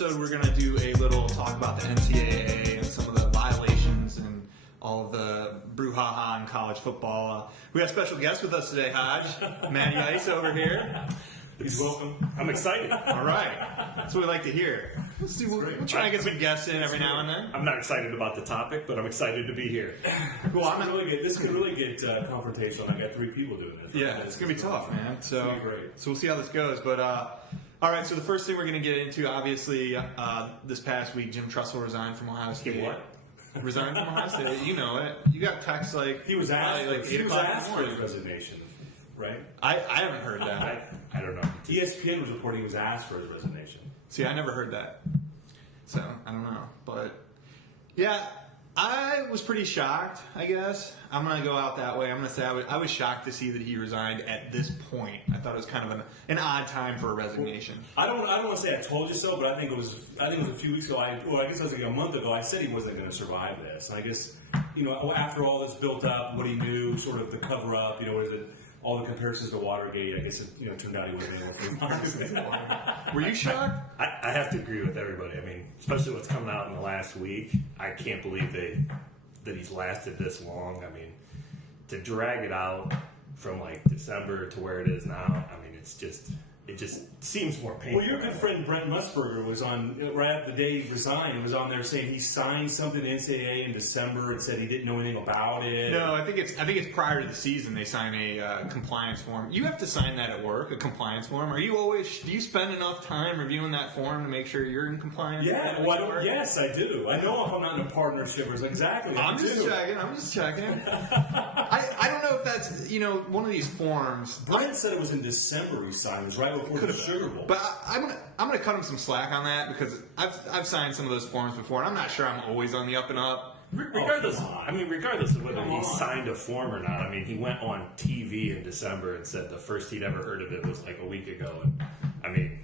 episode, we're going to do a little talk about the NCAA and some of the violations and all of the brouhaha in college football. We have special guests with us today, Hodge, Matty Ice over here. He's welcome. I'm excited. All right. That's what we like to hear. We'll try and get some guests in every now and then. I'm not excited about the topic, but I'm excited to be here. Cool. This could really get confrontational. I got 3 people doing it. Yeah, it's going to be tough, man. So we'll see how this goes. But, all right, so the first thing we're going to get into, obviously, this past week, Jim Tressel resigned from Ohio State. What? Resigned from Ohio State. You know it. You got texts like... He was asked, like he was asked for his resignation, right? I haven't heard that. I don't know. ESPN was reporting he was asked for his resignation. See, I never heard that. So, I don't know. But, yeah, I was pretty shocked, I guess. I'm going to go out that way. I'm going to say I was shocked to see that he resigned at this point. I thought it was kind of an odd time for a resignation. I don't want to say I told you so, but I think it was a few weeks ago. I guess it was like a month ago. I said he wasn't going to survive this. And I guess, after all this built up, what he knew, sort of the cover up, was it all the comparisons to Watergate? I guess it turned out he wasn't able to survive. Were you shocked? I have to agree with everybody. I mean, especially what's coming out in the last week. I can't believe that he's lasted this long. I mean, to drag it out from like December to where it is now, I mean, it just seems more painful. Well, your good friend Brent Musburger was on, right after the day he resigned, and was on there saying he signed something to NCAA in December and said he didn't know anything about it. No, I think it's prior to the season they sign a compliance form. You have to sign that at work, a compliance form. Do you spend enough time reviewing that form to make sure you're in compliance? Yeah, yes, I do. I know if I'm not in a partnership or exactly. I'm just checking. I don't know if that's, one of these forms. Brent said it was in December he signed. It was right before the Sugar Bowl. But I'm gonna cut him some slack on that because I've signed some of those forms before, and I'm not sure I'm always on the up and up. Regardless of whether he signed a form or not, I mean, he went on TV in December and said the first he'd ever heard of it was like a week ago. And, I mean,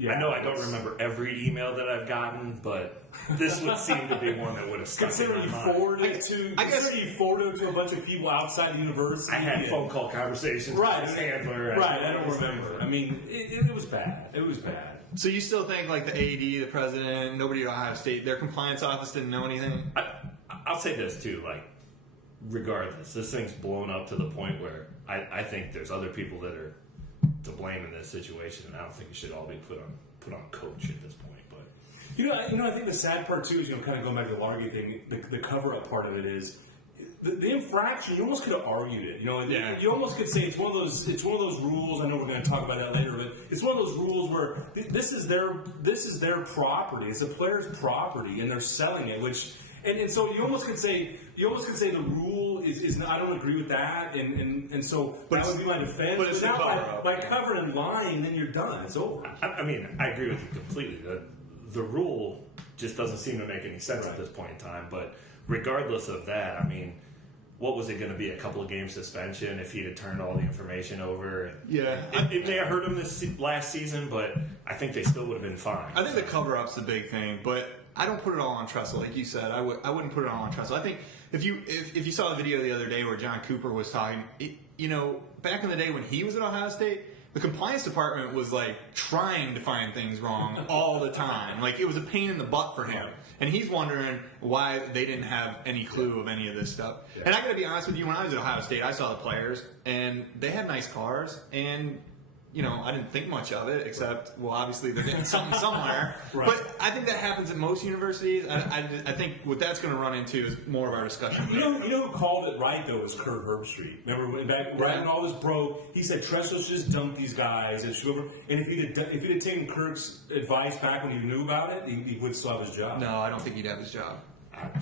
I know I don't remember every email that I've gotten, but this would seem to be one that would have stuck in my mind. Considering you forwarded it to a bunch of people outside the university. I had phone call conversations with his handler. Right, I don't remember. I mean, it was bad. It was bad. So you still think like the AD, the president, nobody at Ohio State, their compliance office didn't know anything? I'll say this too, like, regardless, this thing's blown up to the point where I think there's other people that are to blame in this situation, and I don't think it should all be put on coach at this point. But I think the sad part too is kind of going back to the Watergate thing. The cover up part of it is the infraction. You almost could have argued it. You almost could say it's one of those rules. I know we're going to talk about that later, but it's one of those rules where this is their property. It's a player's property, and they're selling it. And so you almost could say the rule is I don't agree with that, and so that would be my defense. But it's now by covering and lying, then you're done. It's over. I mean, I agree with you completely. The rule just doesn't seem to make any sense at this point in time. But regardless of that, I mean, what was it going to be? A couple of game suspension if he'd have turned all the information over? Yeah, it may have hurt him this last season, but I think they still would have been fine. I think the cover-up's the big thing, but I don't put it all on Tressel, like you said. I wouldn't put it all on Tressel. I think if you saw the video the other day where John Cooper was talking, back in the day when he was at Ohio State, the compliance department was like trying to find things wrong all the time. Like it was a pain in the butt for him, and he's wondering why they didn't have any clue of any of this stuff. Yeah. And I got to be honest with you, when I was at Ohio State, I saw the players, and they had nice cars, and I didn't think much of it, except, well, obviously they're getting something somewhere. Right. But I think that happens at most universities. I think what that's going to run into is more of our discussion. You know who called it right, though, was Kurt Herbstreit. Remember, when all this broke, he said, Tressel should just dump these guys. And if he'd have taken Kirk's advice back when he knew about it, he would still have his job. No, I don't think he'd have his job.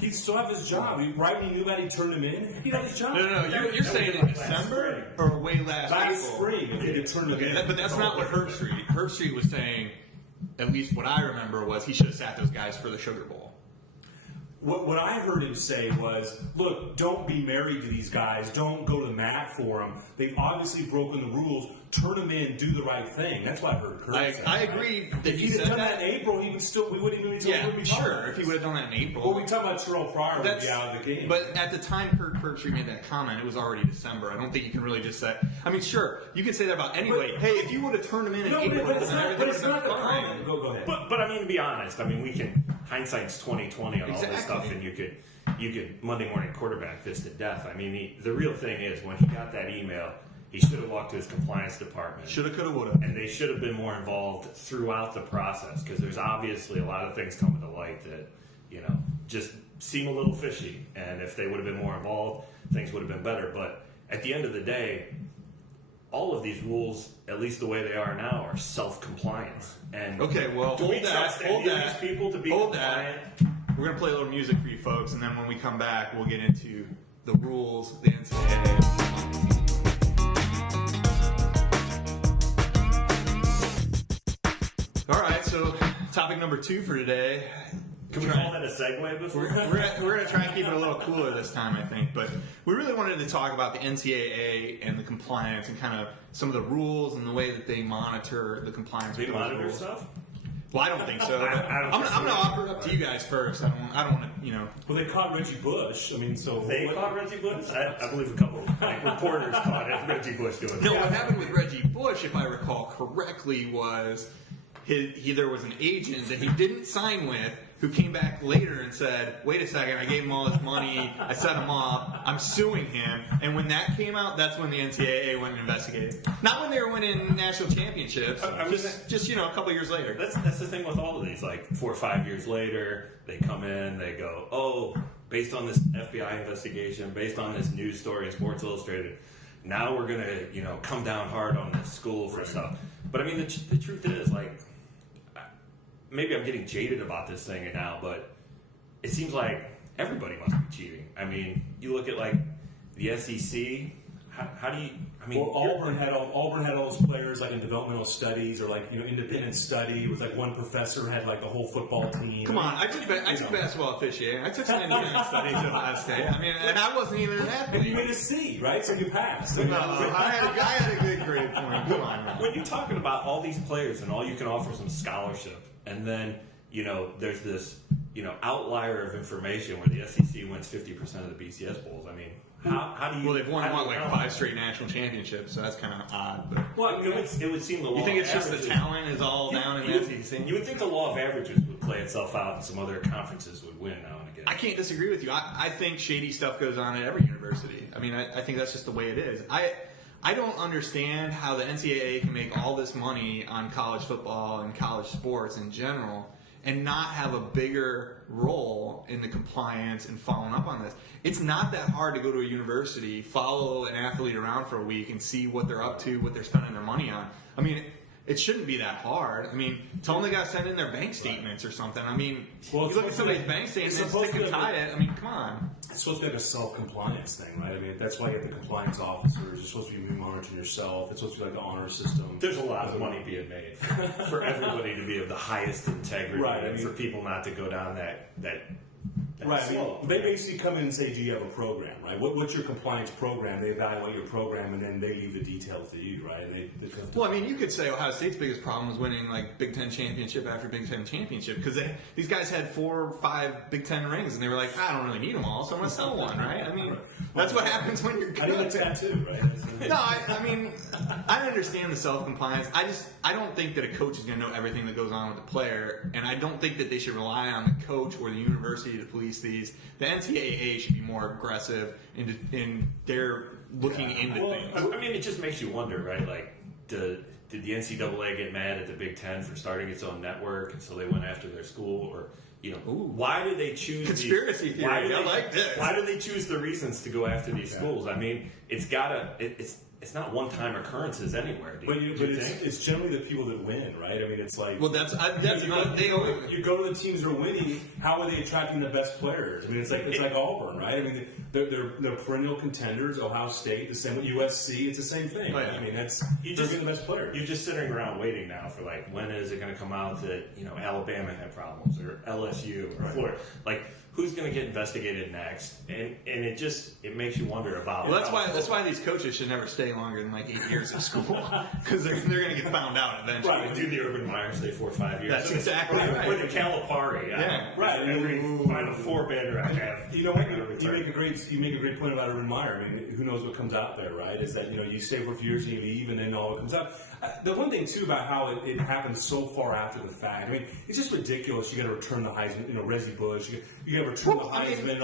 He'd still have his job. Right when he knew that, he turned him in. He'd have his job. No. You're saying in December or way last spring? If he could turn him in. But that's not what Herbstreit. Herbstreit was saying. At least what I remember was he should have sat those guys for the Sugar Bowl. What I heard him say was, look, don't be married to these guys. Don't go to the mat for them. They've obviously broken the rules. Turn them in. Do the right thing. That's what I heard Kurt say. I agree that if he he'd said have done that. that in April, we wouldn't even be talking about it. Sure. If he would have done that in April. Well, we talk about Terrell Pryor would be out of the game. But at the time Kirktree made that comment, it was already December. I don't think you can really just say. I mean, sure, you can say that about anybody. Hey, if you would have turned him in April, but it's not, everything would have been the fine. comment. Go ahead. But I mean, to be honest, I mean, we can hindsight's 20/20 on all this stuff, and you could Monday morning quarterback this to death. I mean, the real thing is when he got that email, he should have walked to his compliance department. Shoulda, coulda, woulda. And they should have been more involved throughout the process, because there's obviously a lot of things coming to light that, just seem a little fishy. And if they would have been more involved, things would have been better. But at the end of the day, all of these rules, at least the way they are now, are self-compliance. And Okay, well, do we trust any of these people to be compliant? We're going to play a little music for you folks, and then when we come back, we'll get into the rules, the NCAA. All right, so topic number 2 for today. Can we call that a segue before? We're going to try and keep it a little cooler this time, I think. But we really wanted to talk about the NCAA and the compliance and kind of some of the rules and the way that they monitor the compliance. They with those monitor rules. stuff? Well, I don't think so. But I'm going to offer it up to you guys first. I don't want to, Well, they caught Reggie Bush. I mean, so They caught Reggie Bush? I believe a couple of reporters caught Reggie Bush doing No, that. what happened with Reggie Bush, if I recall correctly, was there was an agent that he didn't sign with who came back later and said, wait a second, I gave him all this money, I set him up, I'm suing him. And when that came out, that's when the NCAA went and investigated. Not when they were winning national championships, just a couple years later. That's the thing with all of these. Like 4 or 5 years later, they come in, they go, oh, based on this FBI investigation, based on this news story in Sports Illustrated, now we're going to, come down hard on this school for stuff. But I mean, the truth is, like, maybe I'm getting jaded about this thing now, but it seems like everybody must be cheating. I mean, you look at like the SEC. How do you? I mean, well, Auburn had all those players like in developmental studies or like independent study with like one professor had like the whole football team. Come on, I took basketball officiating. I took some independent studies at Ohio State. I mean, and I wasn't even in that. And you made a C, right? So you passed. No, I had a good grade point. Come on, man. When you're talking about all these players and all you can offer some scholarship, and then there's this outlier of information where the SEC wins 50% of the BCS bowls. I mean, how do you? Well, they've won like 5 straight national championships, so that's kind of odd. But well, it would seem the law. You think it's of just the averages, talent is all down in the SEC? You would think the law of averages would play itself out, and some other conferences would win now and again. I can't disagree with you. I think shady stuff goes on at every university. I mean, I think that's just the way it is. I don't understand how the NCAA can make all this money on college football and college sports in general and not have a bigger role in the compliance and following up on this. It's not that hard to go to a university, follow an athlete around for a week, and see what they're up to, what they're spending their money on. I mean, it shouldn't be that hard. I mean, tell them they got to send in their bank statements or something. I mean, you look at somebody's bank statements and stick and tie it. I mean, come on. It's supposed to be like a self-compliance thing, right? I mean, that's why you have the compliance officers. You're supposed to be monitoring yourself. It's supposed to be like the honor system. There's a lot of money being made for everybody to be of the highest integrity, right? And for people not to go down that right. I mean, they basically come in and say, do you have a program, right? What's your compliance program? They evaluate your program, and then they leave the details to you, right? Well, I mean, you could say Ohio State's biggest problem was winning like Big Ten championship after Big Ten championship because these guys had 4 or 5 Big Ten rings, and they were like, I don't really need them all, so I'm going to sell one, right? I mean, that's what happens when you're good. I think it's that too, right? No, I mean, I understand the self-compliance. I don't think that a coach is going to know everything that goes on with the player, and I don't think that they should rely on the coach or the university to police these. The NCAA should be more aggressive in their looking into things. I mean, it just makes you wonder, right? Like, did the NCAA get mad at the Big Ten for starting its own network, and so they went after their school, or why do they choose conspiracy theory? I like this. Why do they choose the reasons to go after these schools? I mean, it's not one-time occurrences anywhere. But it's generally the people that win, right? I mean, it's like you go to the teams that are winning. How are they attracting the best players? I mean, it's like Auburn, right? I mean, they're perennial contenders. Ohio State, the same with USC. It's the same thing. Right? I mean, they're getting the best players. You're just sitting around waiting now for like when is it going to come out that Alabama had problems or LSU or Florida? Like, who's going to get investigated next, and it makes you wonder about. Well, that's why these coaches should never stay longer than like 8 years at school because they're going to get found out eventually. Right, do the Urban Meyer stay 4 or 5 years? That's exactly right. Or the Calipari. Yeah, right. Every Final Four banner I have. You know what? You make a great point about Urban Meyer. I mean, who knows what comes out there, right? Is that you stay for a few years and you leave, and then all it comes out. The one thing too about how it happens so far after the fact. I mean, it's just ridiculous. You got to return the Heisman. Reggie Bush. You got to return the Heisman.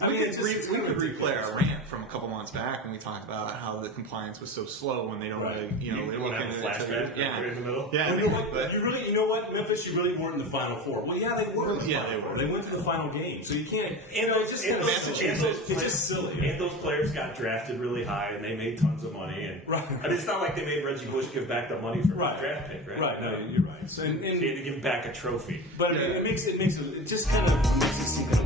We could replay our rant from a couple months back when we talked about how the compliance was so slow when they don't really, they want to have a flashback right in the middle. Yeah, you know what, Memphis, you really weren't in the Final Four. Well, yeah, they were. They were. They went to the final game, so you can't. It's just silly. And those players got drafted really high, and they made tons of money. And right. I mean, it's not like they made Reggie Bush give back the money for his draft pick, right? Right. No, you're right. So, he had to give back a trophy. But it just kind of makes it seem kind of